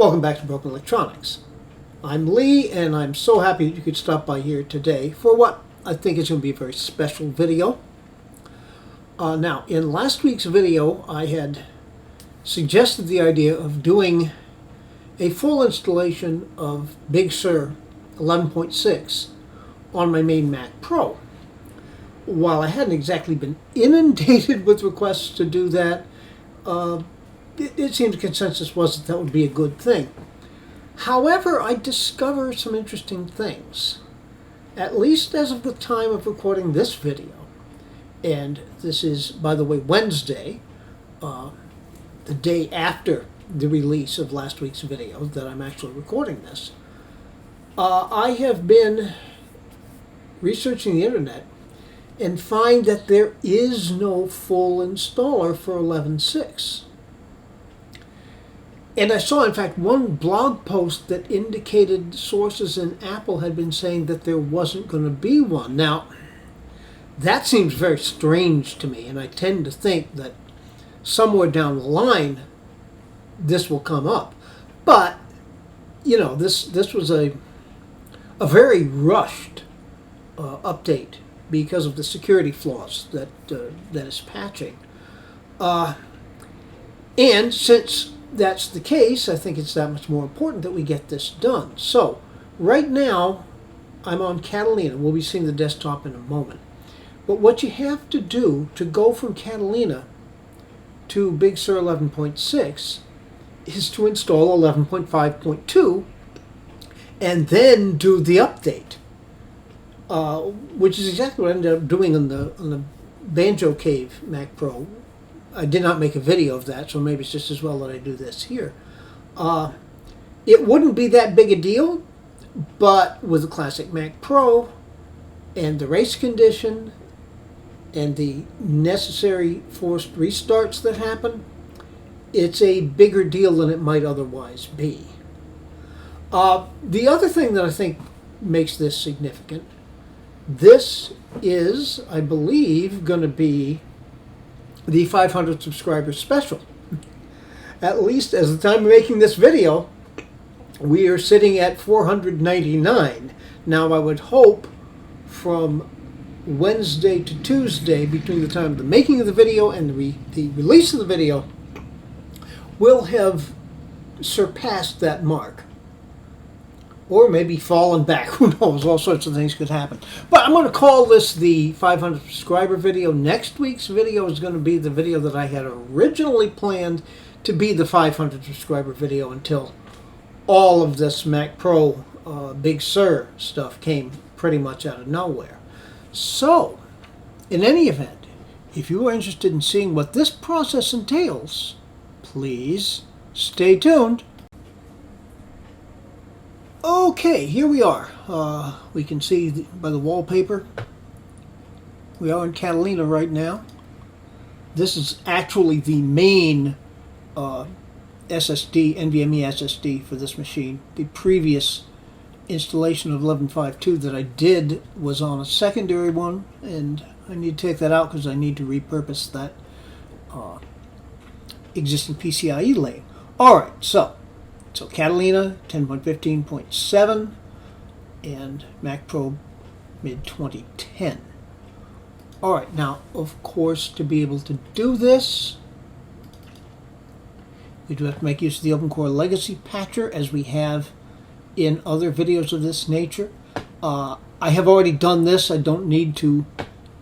Welcome back to Broken Electronics. I'm Lee, and I'm so happy that you could stop by here today for what I think is going to be a very special video. Now, in last week's video, I had suggested the idea of doing a full installation of Big Sur 11.6 on my main Mac Pro. While I hadn't exactly been inundated with requests to do that, it seemed the consensus was that would be a good thing. However, I discovered some interesting things, at least as of the time of recording this video. And this is, by the way, Wednesday, the day after the release of last week's video that I'm actually recording this. I have been researching the internet and find that there is no full installer for 11.6. And I saw, in fact, one blog post that indicated sources in Apple had been saying that there wasn't going to be one. Now, that seems very strange to me, and I tend to think that somewhere down the line this will come up. But, you know, this was a very rushed update because of the security flaws that is patching. And since that's the case, I think it's that much more important that we get this done. So, right now, I'm on Catalina. We'll be seeing the desktop in a moment. But what you have to do to go from Catalina to Big Sur 11.6 is to install 11.5.2 and then do the update, which is exactly what I ended up doing on the Banjo Cave Mac Pro. I did not make a video of that, so maybe it's just as well that I do this here. It wouldn't be that big a deal, but with the classic Mac Pro and the race condition and the necessary forced restarts that happen, it's a bigger deal than it might otherwise be. The other thing that I think makes this significant, this is, I believe, going to be the 500 subscriber special. At least as the time of making this video, we are sitting at 499. Now I would hope from Wednesday to Tuesday, between the time of the making of the video and the release of the video, we'll have surpassed that mark. Or maybe fallen back. Who knows? All sorts of things could happen. But I'm going to call this the 500 subscriber video. Next week's video is going to be the video that I had originally planned to be the 500 subscriber video until all of this Mac Pro Big Sur stuff came pretty much out of nowhere. So, in any event, if you are interested in seeing what this process entails, please stay tuned. Okay, here we are. We can see by the wallpaper, we are in Catalina right now. This is actually the main SSD, NVMe SSD for this machine. The previous installation of 11.5.2 that I did was on a secondary one, and I need to take that out because I need to repurpose that existing PCIe lane. Alright, so Catalina 10.15.7 and Mac Pro mid-2010. Alright, now, of course, to be able to do this, we do have to make use of the OpenCore Legacy Patcher, as we have in other videos of this nature. I have already done this. I don't need to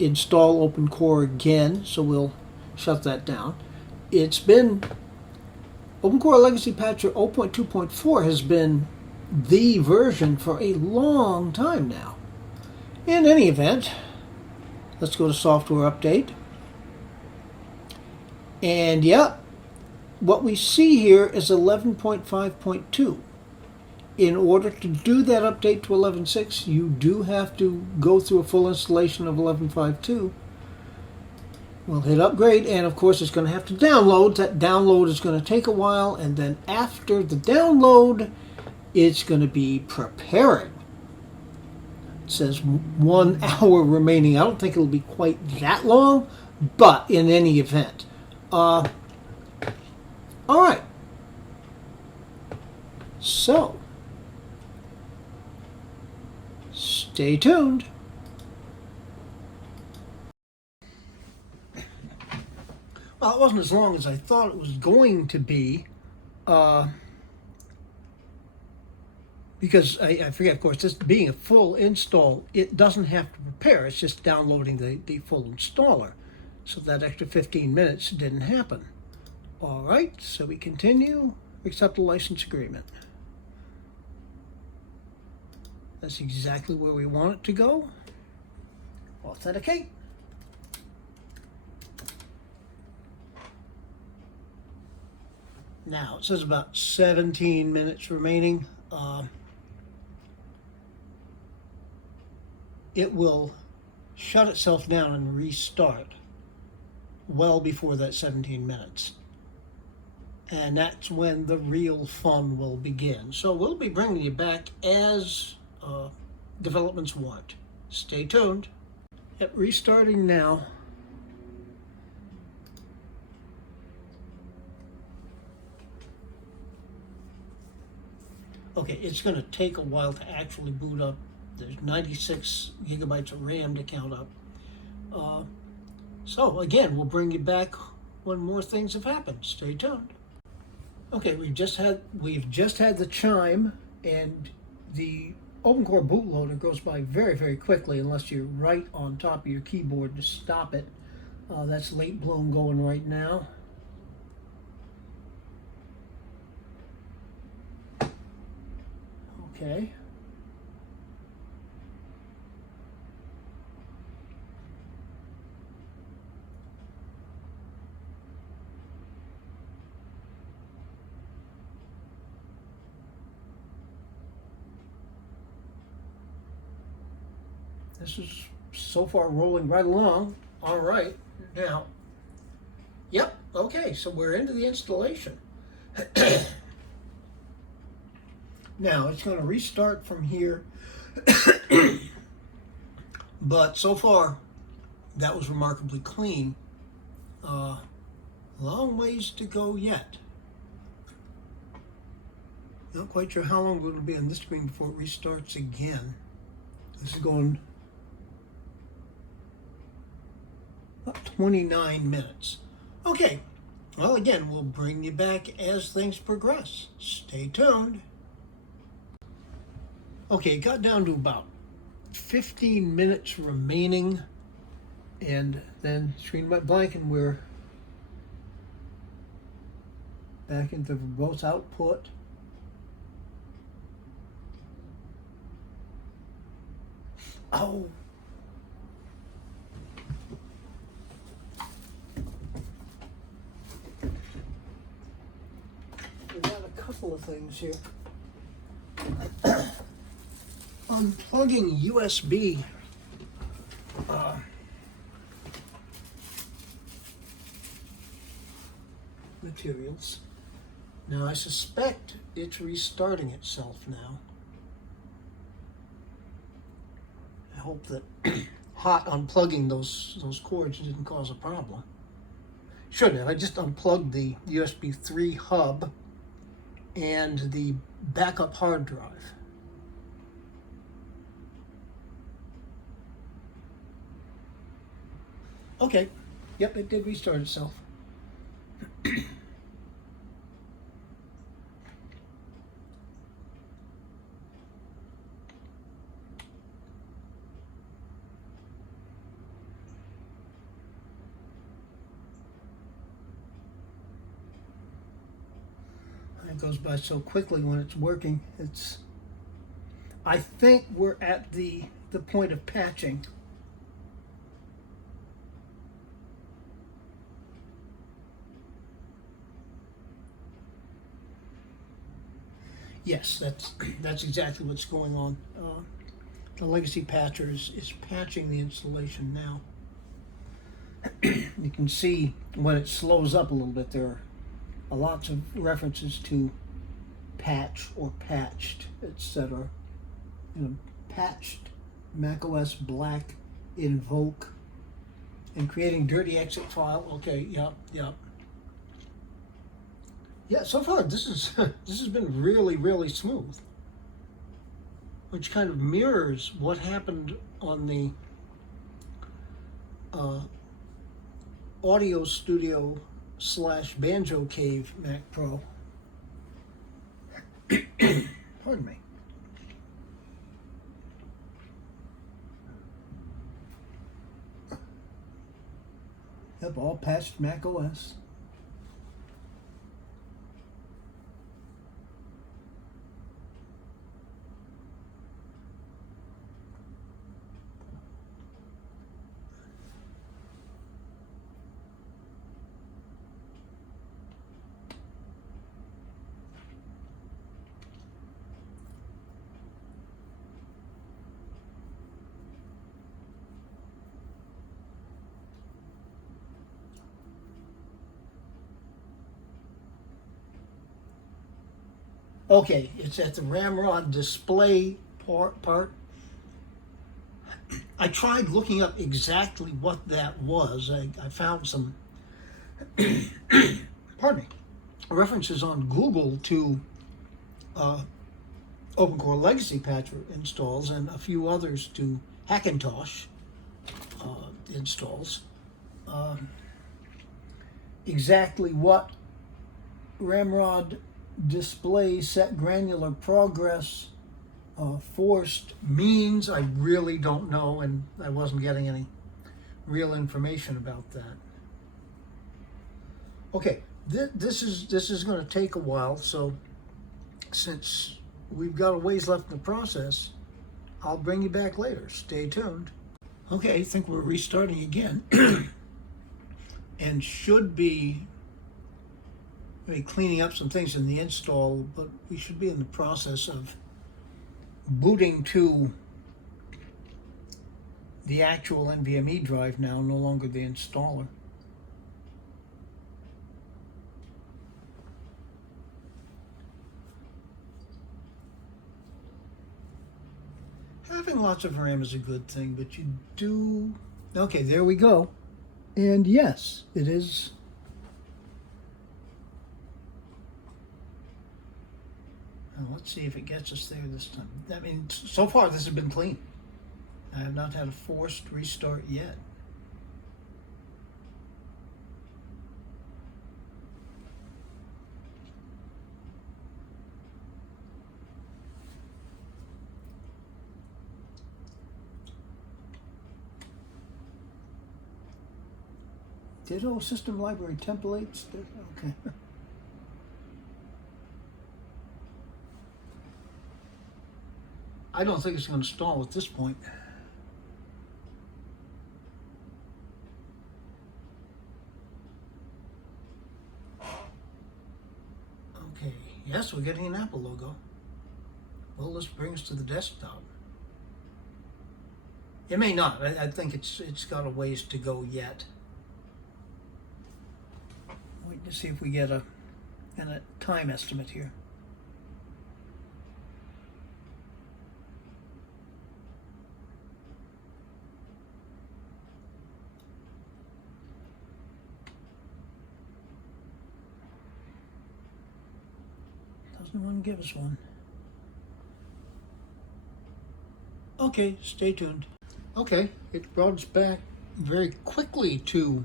install OpenCore again, so we'll shut that down. It's been OpenCore Legacy Patcher 0.2.4 has been the version for a long time now. In any event, let's go to Software Update. And yeah, what we see here is 11.5.2. In order to do that update to 11.6, you do have to go through a full installation of 11.5.2. We'll hit upgrade, and of course it's going to have to download. That download is going to take a while, and then after the download, it's going to be preparing. It says 1 hour remaining. I don't think it'll be quite that long, but in any event. All right. So, stay tuned. Well, it wasn't as long as I thought it was going to be, because I forget, of course, this being a full install, it doesn't have to prepare. It's just downloading the full installer. So that extra 15 minutes didn't happen. All right, so we continue. Accept the license agreement. That's exactly where we want it to go. Authenticate. Now, it says about 17 minutes remaining. It will shut itself down and restart well before that 17 minutes. And that's when the real fun will begin. So we'll be bringing you back as developments warrant. Stay tuned. Yep, restarting now. Okay, it's going to take a while to actually boot up. There's 96 gigabytes of RAM to count up. So again, we'll bring you back when more things have happened. Stay tuned. Okay, we've just had the chime, and the OpenCore bootloader goes by very, very quickly unless you're right on top of your keyboard to stop it. That's late bloom going right now. Okay. This is so far rolling right along. All right, now, yep, okay, so we're into the installation. Now, it's going to restart from here, but so far, that was remarkably clean. Long ways to go yet. Not quite sure how long we're going to be on this screen before it restarts again. This is going about 29 minutes. Okay, well, again, we'll bring you back as things progress. Stay tuned. Okay, it got down to about 15 minutes remaining, and then screen went blank, and we're back into verbose output. Oh. We got a couple of things here. Unplugging USB materials. Now I suspect it's restarting itself now. I hope that hot unplugging those cords didn't cause a problem. Shouldn't have. I just unplugged the USB 3 hub and the backup hard drive. Okay, yep, it did restart itself. It goes by so quickly when it's working. I think we're at the point of patching. Yes, that's exactly what's going on. The legacy patcher is patching the installation now. You can see when it slows up a little bit, there are lots of references to patch or patched, etc. Patched, macOS Black, invoke, and creating dirty exit file. Okay, yep. Yeah, so far this is this has been really, really smooth, which kind of mirrors what happened on the uh, Audio Studio slash Banjo Cave Mac Pro. Pardon me. Yep, all patched Mac OS. Okay, it's at the Ramrod display part. I tried looking up exactly what that was. I found some, pardon me, references on Google to OpenCore Legacy patch installs and a few others to Hackintosh installs. Exactly what Ramrod display set granular progress forced means, I really don't know, and I wasn't getting any real information about that. Okay, this is going to take a while, so since we've got a ways left in the process, I'll bring you back later. Stay tuned. Okay, I think we're restarting again, and should be maybe cleaning up some things in the install, but we should be in the process of booting to the actual NVMe drive now, no longer the installer. Having lots of RAM is a good thing, but you do... Okay, there we go. And yes, it is... Now, let's see if it gets us there this time. I mean, so far this has been clean. I have not had a forced restart yet. Ditto system library templates. Okay. I don't think it's going to stall at this point. Okay, yes, we're getting an Apple logo. Well, this brings us to the desktop. It may not. I think it's got a ways to go yet. Wait to see if we get a time estimate here. Doesn't want to give us one. Okay, stay tuned. Okay, it brought us back very quickly to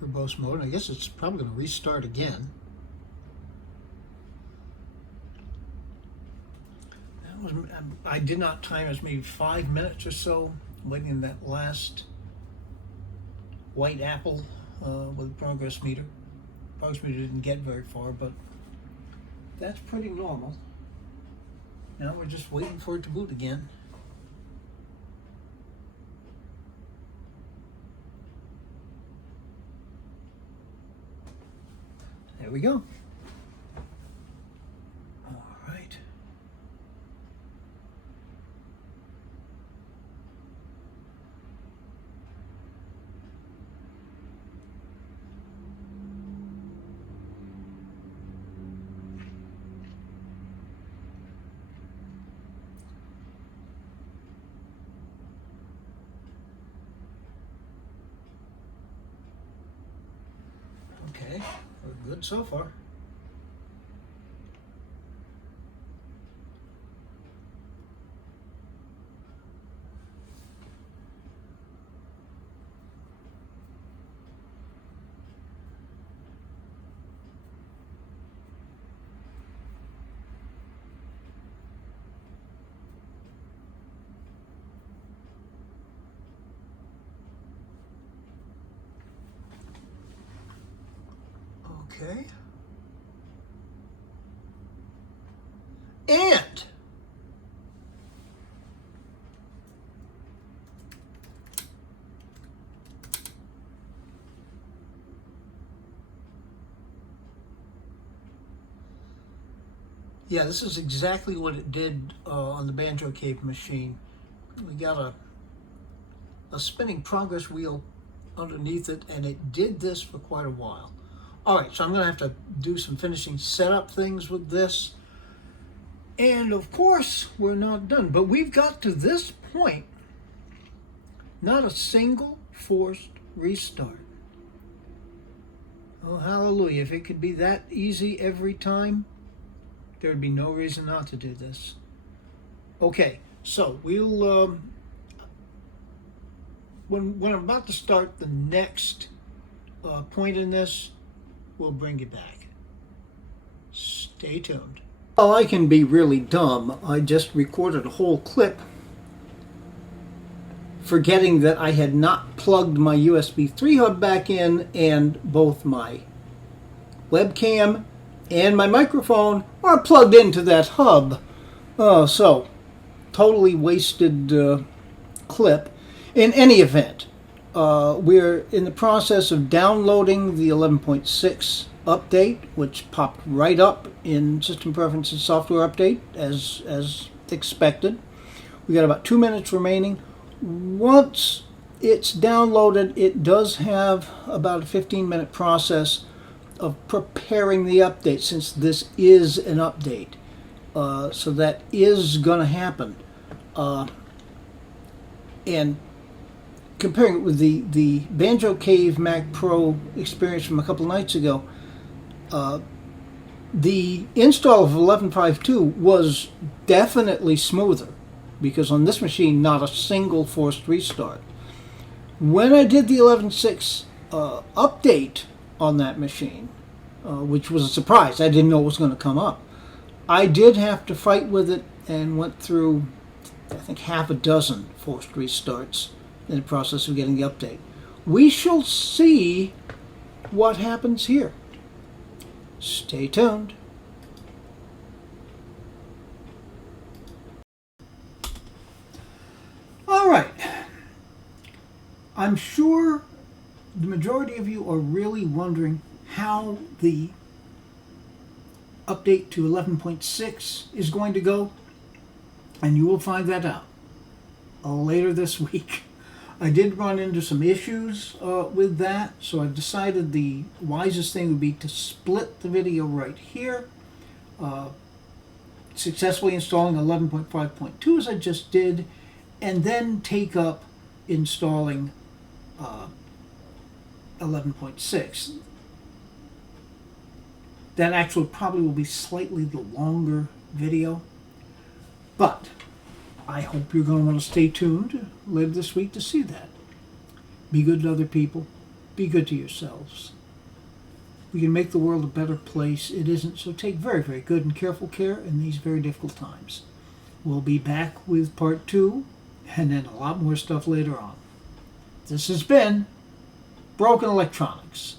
verbose mode. I guess it's probably going to restart again. That was, I did not time as maybe 5 minutes or so, waiting in that last white apple with a progress meter. Progress meter didn't get very far, but that's pretty normal. Now we're just waiting for it to boot again. There we go. All right. Okay. Okay, we're good so far. Okay. And yeah, this is exactly what it did on the Banjo Cave machine. We got a spinning progress wheel underneath it, and it did this for quite a while. All right, so I'm going to have to do some finishing setup things with this. And of course, we're not done, but we've got to this point, not a single forced restart. Oh, hallelujah. If it could be that easy every time, there would be no reason not to do this. Okay, so we'll, when I'm about to start the next point in this, we'll bring you back. Stay tuned. Well, I can be really dumb. I just recorded a whole clip forgetting that I had not plugged my USB 3 hub back in, and both my webcam and my microphone are plugged into that hub. So, totally wasted clip. In any event, we're in the process of downloading the 11.6 update, which popped right up in System Preferences Software Update as expected. We got about 2 minutes remaining. Once it's downloaded, it does have about a 15-minute process of preparing the update, since this is an update. So that is going to happen. And comparing it with the Banjo Cave Mac Pro experience from a couple nights ago, the install of 11.5.2 was definitely smoother, because on this machine, not a single forced restart. When I did the 11.6 update on that machine, which was a surprise, I didn't know it was going to come up, I did have to fight with it and went through, I think, half a dozen forced restarts in the process of getting the update. We shall see what happens here. Stay tuned. All right. I'm sure the majority of you are really wondering how the update to 11.6 is going to go, and you will find that out later this week. I did run into some issues with that, so I've decided the wisest thing would be to split the video right here. Successfully installing 11.5.2 as I just did, and then take up installing 11.6. That actually probably will be slightly the longer video, but I hope you're going to want to stay tuned later this week to see that. Be good to other people. Be good to yourselves. We can make the world a better place. It isn't, so take very, very good and careful care in these very difficult times. We'll be back with part 2, and then a lot more stuff later on. This has been Broken Electronics.